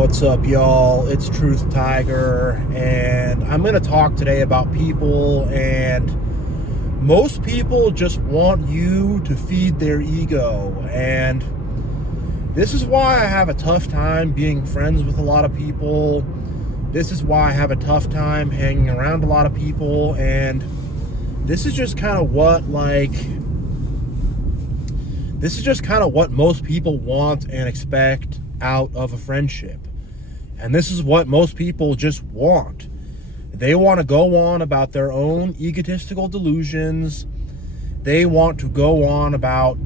What's up, y'all? It's Truth Tiger, and I'm going to talk today about people. And most people just want you to feed their ego, and this is why I have a tough time being friends with a lot of people. This is why I have a tough time hanging around a lot of people, and this is just kind of what most people want and expect out of a friendship. And this is what most people just want. They want to go on about their own egotistical delusions. They want to go on about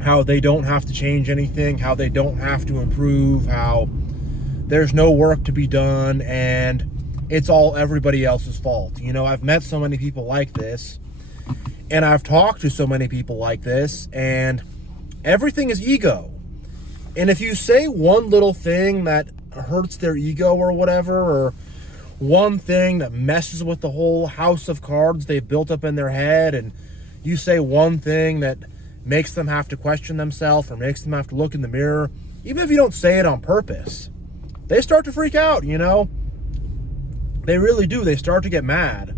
how they don't have to change anything, how they don't have to improve, how there's no work to be done, and it's all everybody else's fault. You know, I've met so many people like this, and I've talked to so many people like this, and everything is ego. And if you say one little thing that hurts their ego or whatever, or one thing that messes with the whole house of cards they've built up in their head, and you say one thing that makes them have to question themselves or makes them have to look in the mirror, even if you don't say it on purpose, they start to freak out, you know? They really do. They start to get mad.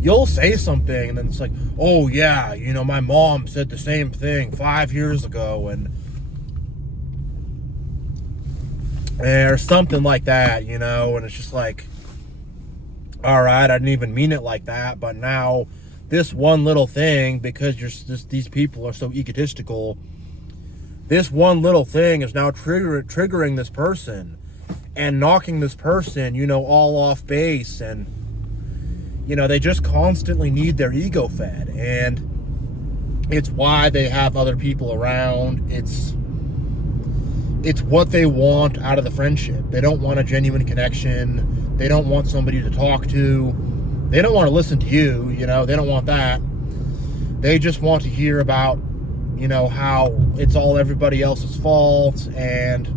You'll say something and then it's like, oh yeah, you know, my mom said the same thing 5 years ago, or something like that, you know, and it's just like, all right, I didn't even mean it like that, but now this one little thing, because these people are so egotistical, this one little thing is now triggering this person and knocking this person, you know, all off base, and, you know, they just constantly need their ego fed, and it's why they have other people around. It's what they want out of the friendship. They don't want a genuine connection. They don't want somebody to talk to. They don't want to listen to you, you know, they don't want that. They just want to hear about, you know, how it's all everybody else's fault, and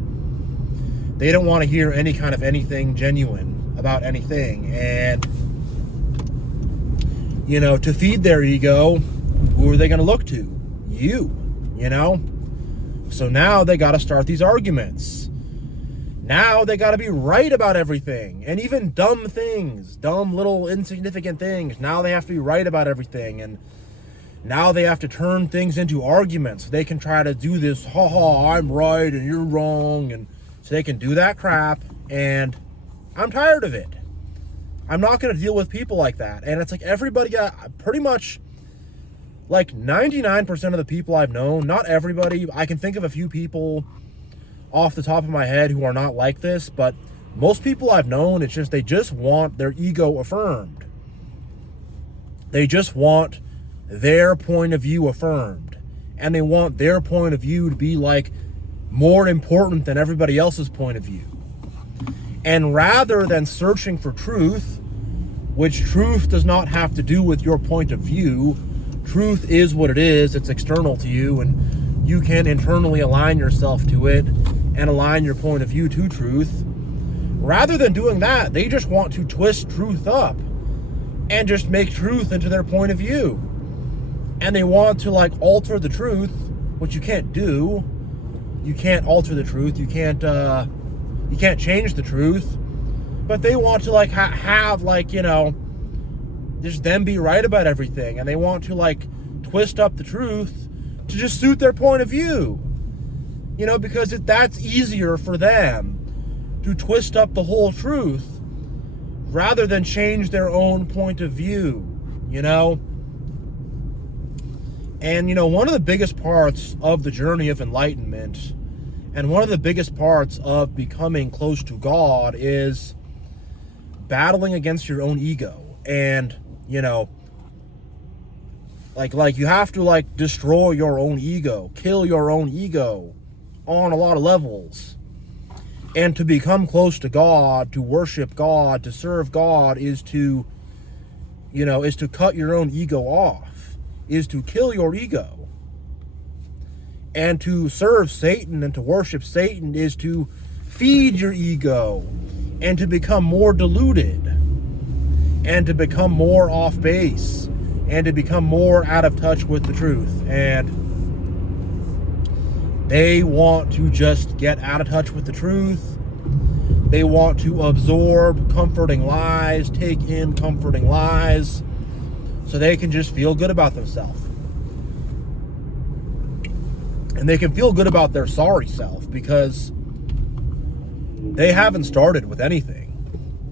they don't want to hear any kind of anything genuine about anything. And, you know, to feed their ego, who are they going to look to? You know? So now they got to start these arguments. Now they got to be right about everything, and even dumb things, dumb little insignificant things. Now they have to be right about everything, and now they have to turn things into arguments. They can try to do this, I'm right and you're wrong, and so they can do that crap, and I'm tired of it. I'm not going to deal with people like that. And it's like everybody, pretty much like 99% of the people I've known, not everybody, I can think of a few people off the top of my head who are not like this, but most people I've known, it's just they just want their ego affirmed. They just want their point of view affirmed, and they want their point of view to be like more important than everybody else's point of view. And rather than searching for truth, which truth does not have to do with your point of view, truth is what it is, it's external to you, and you can internally align yourself to it and align your point of view to truth. Rather than doing that, they just want to twist truth up and just make truth into their point of view. And they want to like alter the truth, which you can't do. You can't alter the truth. You can't change the truth. But they want to like have like, you know, just them be right about everything, and they want to like twist up the truth to just suit their point of view. You know, because that's easier for them to twist up the whole truth rather than change their own point of view, you know? And, you know, one of the biggest parts of the journey of enlightenment, and one of the biggest parts of becoming close to God, is battling against your own ego. And, you know, like you have to like destroy your own ego, kill your own ego on a lot of levels. And to become close to God, to worship God, to serve God, is to, you know, is to cut your own ego off, is to kill your ego. And to serve Satan and to worship Satan is to feed your ego and to become more deluded and to become more off base and to become more out of touch with the truth. And They want to just get out of touch with the truth. They want to absorb comforting lies, take in comforting lies, so they can just feel good about themselves. And they can feel good about their sorry self because they haven't started with anything.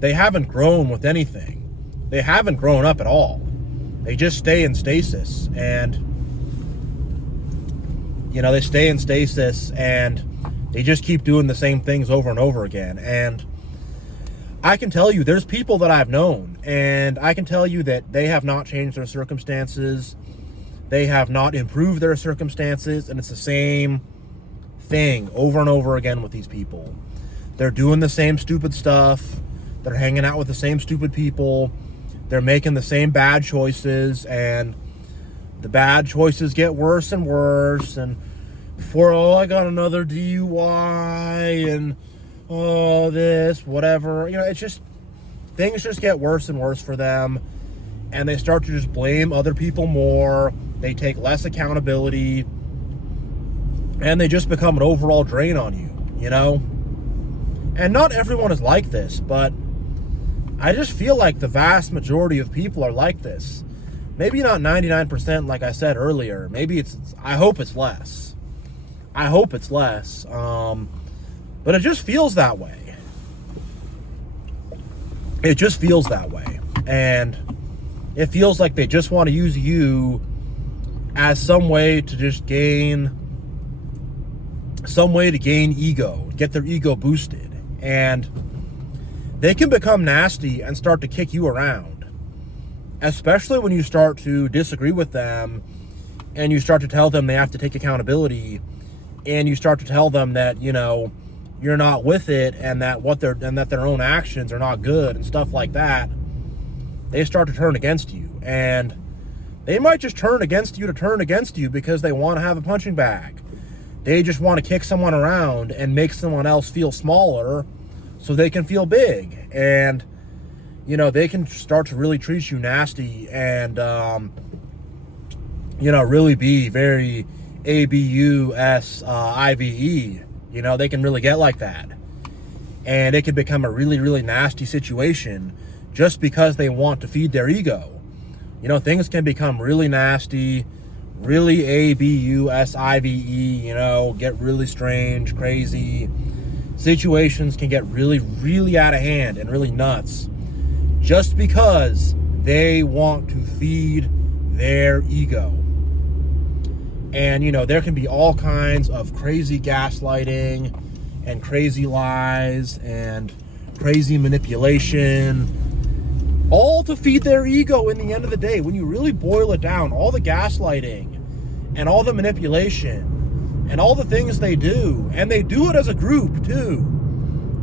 They haven't grown with anything. They haven't grown up at all. They just stay in stasis. And, they stay in stasis and they just keep doing the same things over and over again. And I can tell you, there's people that I've known, and I can tell you that they have not changed their circumstances. They have not improved their circumstances, and it's the same thing over and over again with these people. They're doing the same stupid stuff. They're hanging out with the same stupid people. They're making the same bad choices, and the bad choices get worse and worse. And before, I got another DUI, and this, whatever. It's just, things just get worse and worse for them, and they start to just blame other people more. They take less accountability, and they just become an overall drain on you, And not everyone is like this, but I just feel like the vast majority of people are like this. Maybe not 99%, like I said earlier. Maybe I hope it's less. I hope it's less. But it just feels that way. It just feels that way. And it feels like they just want to use you as some way to just gain ego, get their ego boosted. And they can become nasty and start to kick you around, especially when you start to disagree with them and you start to tell them they have to take accountability, and you start to tell them that, you're not with it, and that their own actions are not good and stuff like that. They start to turn against you, and they might just turn against you because they want to have a punching bag. They just want to kick someone around and make someone else feel smaller so they can feel big. And, they can start to really treat you nasty and, really be very ABUSIVE. They can really get like that. And it can become a really, really nasty situation just because they want to feed their ego. Things can become really nasty, really ABUSIVE, get really strange, crazy. Situations can get really, really out of hand and really nuts just because they want to feed their ego. And, there can be all kinds of crazy gaslighting and crazy lies and crazy manipulation, all to feed their ego in the end of the day. When you really boil it down, all the gaslighting and all the manipulation and all the things they do, and they do it as a group too.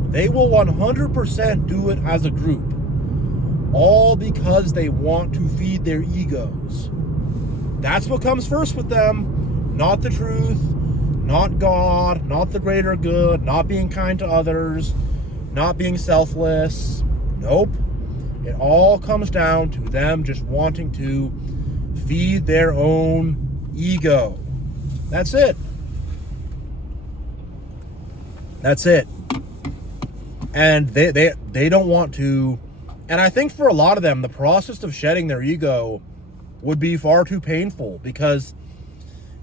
They will 100% do it as a group, all because they want to feed their egos. That's what comes first with them. Not the truth, not God, not the greater good, not being kind to others, not being selfless. Nope. It all comes down to them just wanting to feed their own ego. That's it. That's it. And they don't want to. And I think for a lot of them, the process of shedding their ego would be far too painful because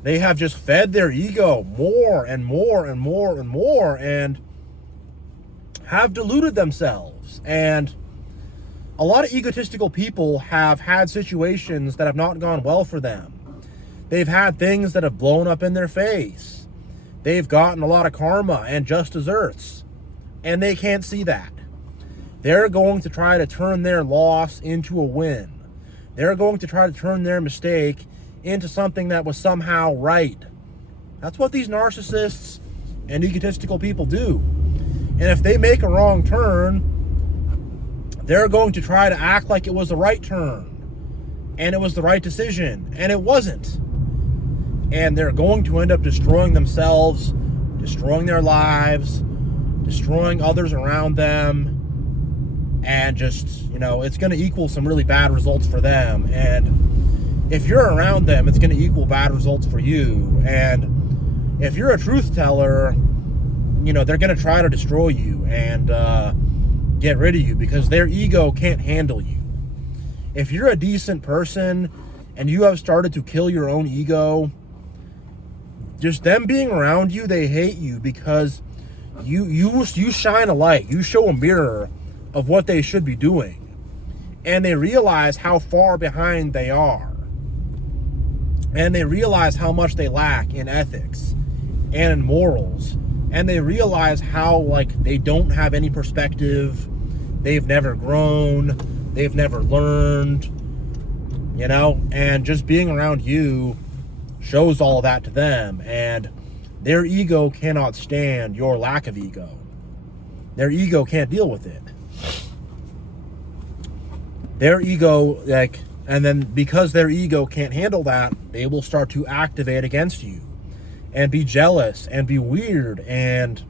they have just fed their ego more and more and more and more and have deluded themselves. And a lot of egotistical people have had situations that have not gone well for them. They've had things that have blown up in their face. They've gotten a lot of karma and just desserts, and they can't see that. They're going to try to turn their loss into a win. They're going to try to turn their mistake into something that was somehow right. That's what these narcissists and egotistical people do. And if they make a wrong turn, they're going to try to act like it was the right turn and it was the right decision, and it wasn't. And they're going to end up destroying themselves, destroying their lives, destroying others around them, and just, it's going to equal some really bad results for them. And if you're around them, it's going to equal bad results for you. And If you're a truth teller, they're going to try to destroy you and get rid of you because their ego can't handle you. If you're a decent person and you have started to kill your own ego, just them being around you, they hate you because you shine a light. You show a mirror of what they should be doing. And they realize how far behind they are. And they realize how much they lack in ethics and in morals. And they realize how, they don't have any perspective. They've never grown. They've never learned. And just being around you shows all that to them. And their ego cannot stand your lack of ego. Their ego can't deal with it. Their ego, and then because their ego can't handle that, they will start to activate against you and be jealous and be weird. And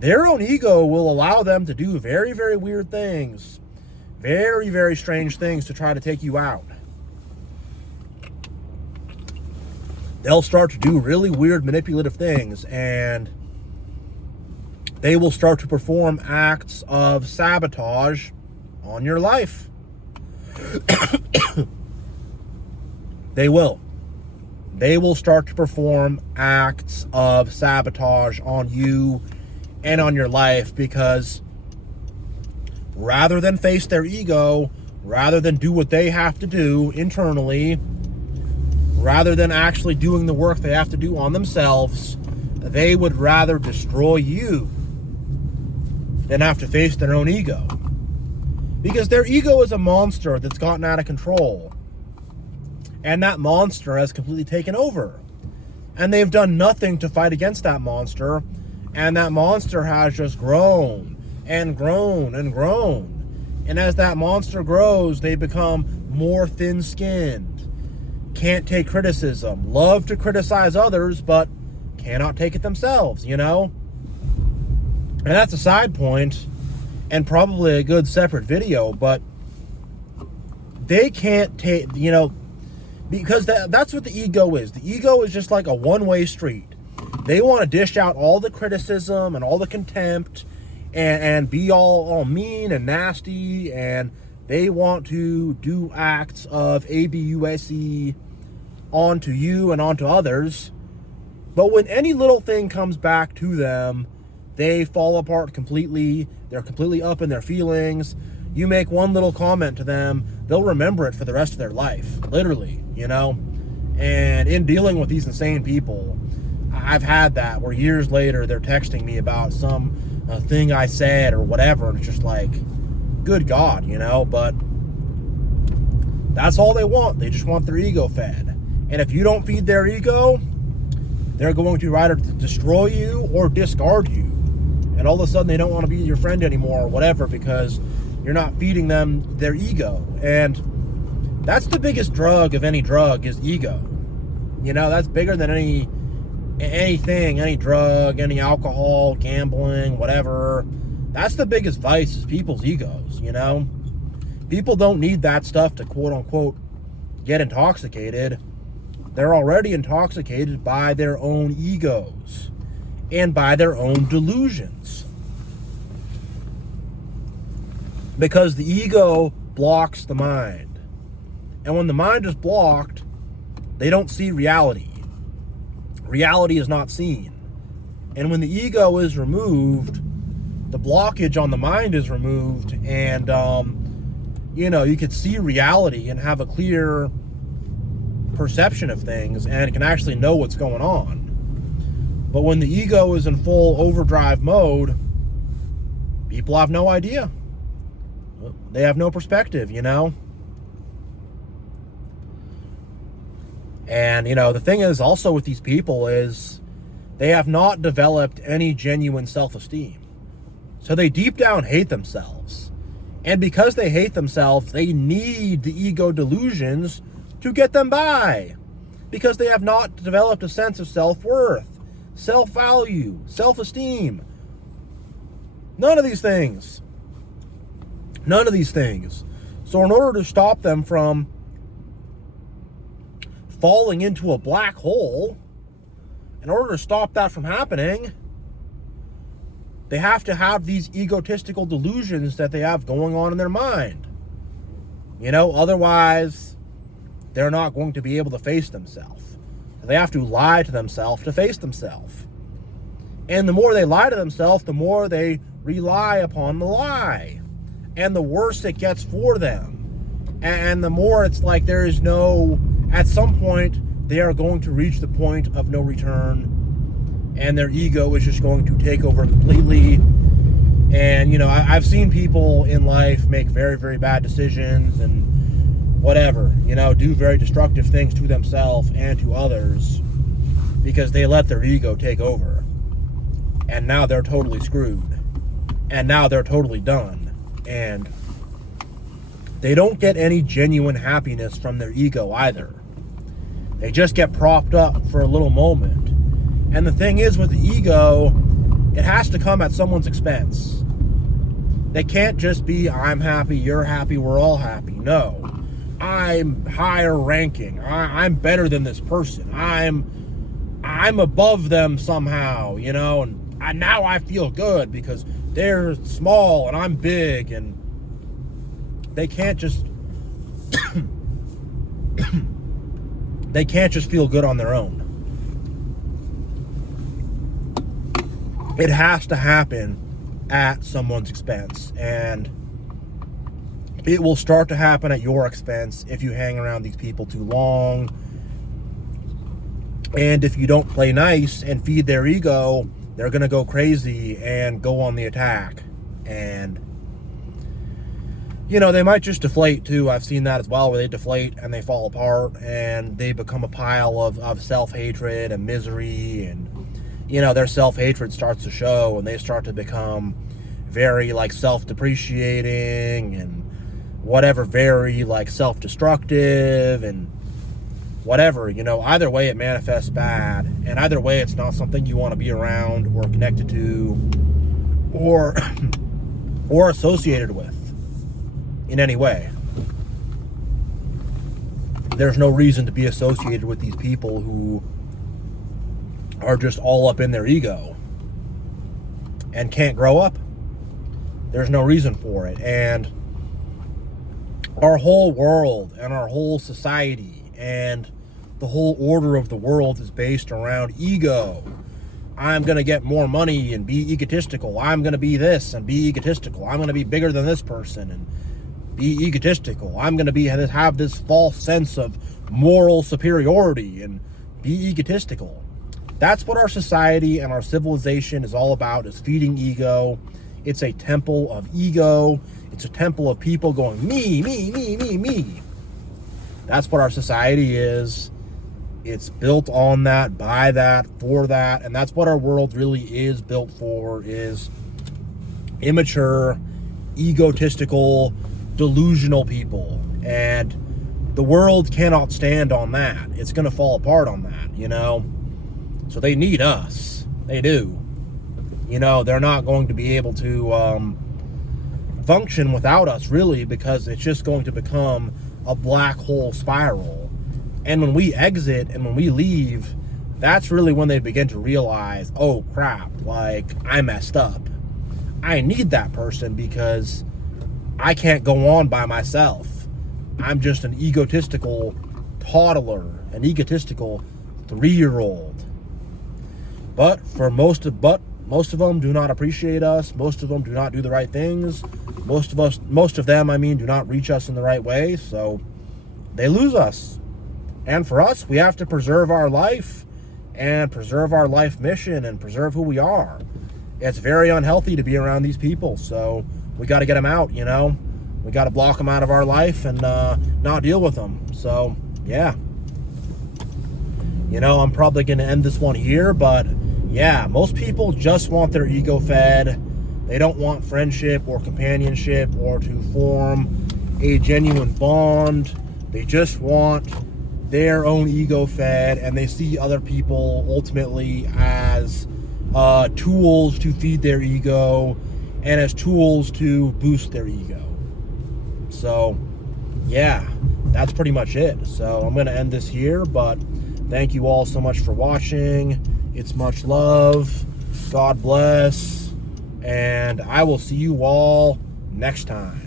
their own ego will allow them to do very, very weird things, very, very strange things to try to take you out. They'll start to do really weird manipulative things, and they will start to perform acts of sabotage on your life. They will. They will start to perform acts of sabotage on you and on your life because rather than face their ego, rather than do what they have to do internally, rather than actually doing the work they have to do on themselves, they would rather destroy you than have to face their own ego. Because their ego is a monster that's gotten out of control. And that monster has completely taken over. And they've done nothing to fight against that monster. And that monster has just grown and grown and grown. And as that monster grows, they become more thin-skinned. Can't take criticism. Love to criticize others, but cannot take it themselves, And that's a side point. And probably a good separate video, but they can't take, because that's what the ego is. The ego is just like a one-way street. They want to dish out all the criticism and all the contempt and be all mean and nasty, and they want to do acts of abuse onto you and onto others. But when any little thing comes back to them, they fall apart completely. They're completely up in their feelings. You make one little comment to them, they'll remember it for the rest of their life, literally, And in dealing with these insane people, I've had that where years later they're texting me about some thing I said or whatever, and it's just like, good God, But that's all they want. They just want their ego fed. And if you don't feed their ego, they're going to either destroy you or discard you. And all of a sudden they don't want to be your friend anymore or whatever because you're not feeding them their ego. And that's the biggest drug of any drug is ego. That's bigger than anything, any drug, any alcohol, gambling, whatever. That's the biggest vice is people's egos, People don't need that stuff to quote unquote get intoxicated. They're already intoxicated by their own egos and by their own delusions. Because the ego blocks the mind. And when the mind is blocked, they don't see reality. Reality is not seen. And when the ego is removed, the blockage on the mind is removed, and you could see reality and have a clear perception of things and can actually know what's going on. But when the ego is in full overdrive mode, people have no idea. They have no perspective, And, the thing is also with these people is they have not developed any genuine self-esteem. So they deep down hate themselves. And because they hate themselves, they need the ego delusions to get them by. Because they have not developed a sense of self-worth, self-value, self-esteem. None of these things. None of these things. So in order to stop them from falling into a black hole in order to stop that from happening, they have to have these egotistical delusions that they have going on in their mind. Otherwise, they're not going to be able to face themselves. They have to lie to themselves to face themselves. And the more they lie to themselves, the more they rely upon the lie. And the worse it gets for them. And the more it's like there is no, at some point, they are going to reach the point of no return. And their ego is just going to take over completely. And, I've seen people in life make very, very bad decisions and whatever, do very destructive things to themselves and to others because they let their ego take over. And now they're totally screwed. And now they're totally done. And they don't get any genuine happiness from their ego either. They just get propped up for a little moment. And the thing is with the ego, it has to come at someone's expense. They can't just be, I'm happy, you're happy, we're all happy. No. I'm higher ranking. I'm better than this person. I'm above them somehow, and now I feel good because they're small and I'm big, and they can't just they can't just feel good on their own. It has to happen at someone's expense, and it will start to happen at your expense if you hang around these people too long. And if you don't play nice and feed their ego, they're going to go crazy and go on the attack. And, they might just deflate too. I've seen that as well, where they deflate and they fall apart and they become a pile of self-hatred and misery. And, their self-hatred starts to show and they start to become very, self-depreciating and whatever, very, self-destructive and whatever, either way it manifests bad, and either way it's not something you want to be around or connected to or associated with in any way. There's no reason to be associated with these people who are just all up in their ego and can't grow up. There's no reason for it. And our whole world and our whole society and the whole order of the world is based around ego. I'm going to get more money and be egotistical. I'm going to be this and be egotistical. I'm going to be bigger than this person and be egotistical. I'm going to have this false sense of moral superiority and be egotistical. That's what our society and our civilization is all about, is feeding ego. It's a temple of ego. It's a temple of people going, me, me, me, me, me. That's what our society is. It's built on that, by that, for that. And that's what our world really is built for, is immature, egotistical, delusional people. And the world cannot stand on that. It's going to fall apart on that, So they need us. They do. They're not going to be able to function without us, really, because it's just going to become a black hole spiral. And when we exit and when we leave, that's really when they begin to realize, oh crap, I messed up. I need that person because I can't go on by myself. I'm just an egotistical toddler, an egotistical 3-year-old. But most of them do not appreciate us. Most of them do not do the right things. Most of them, do not reach us in the right way. So they lose us. And for us, we have to preserve our life and preserve our life mission and preserve who we are. It's very unhealthy to be around these people. So we got to get them out, We got to block them out of our life and not deal with them. So, yeah. I'm probably going to end this one here, but yeah, most people just want their ego fed. They don't want friendship or companionship or to form a genuine bond. They just want their own ego fed, and they see other people ultimately as tools to feed their ego and as tools to boost their ego. So, yeah, that's pretty much it. So I'm going to end this here, but thank you all so much for watching. It's much love. God bless. And I will see you all next time.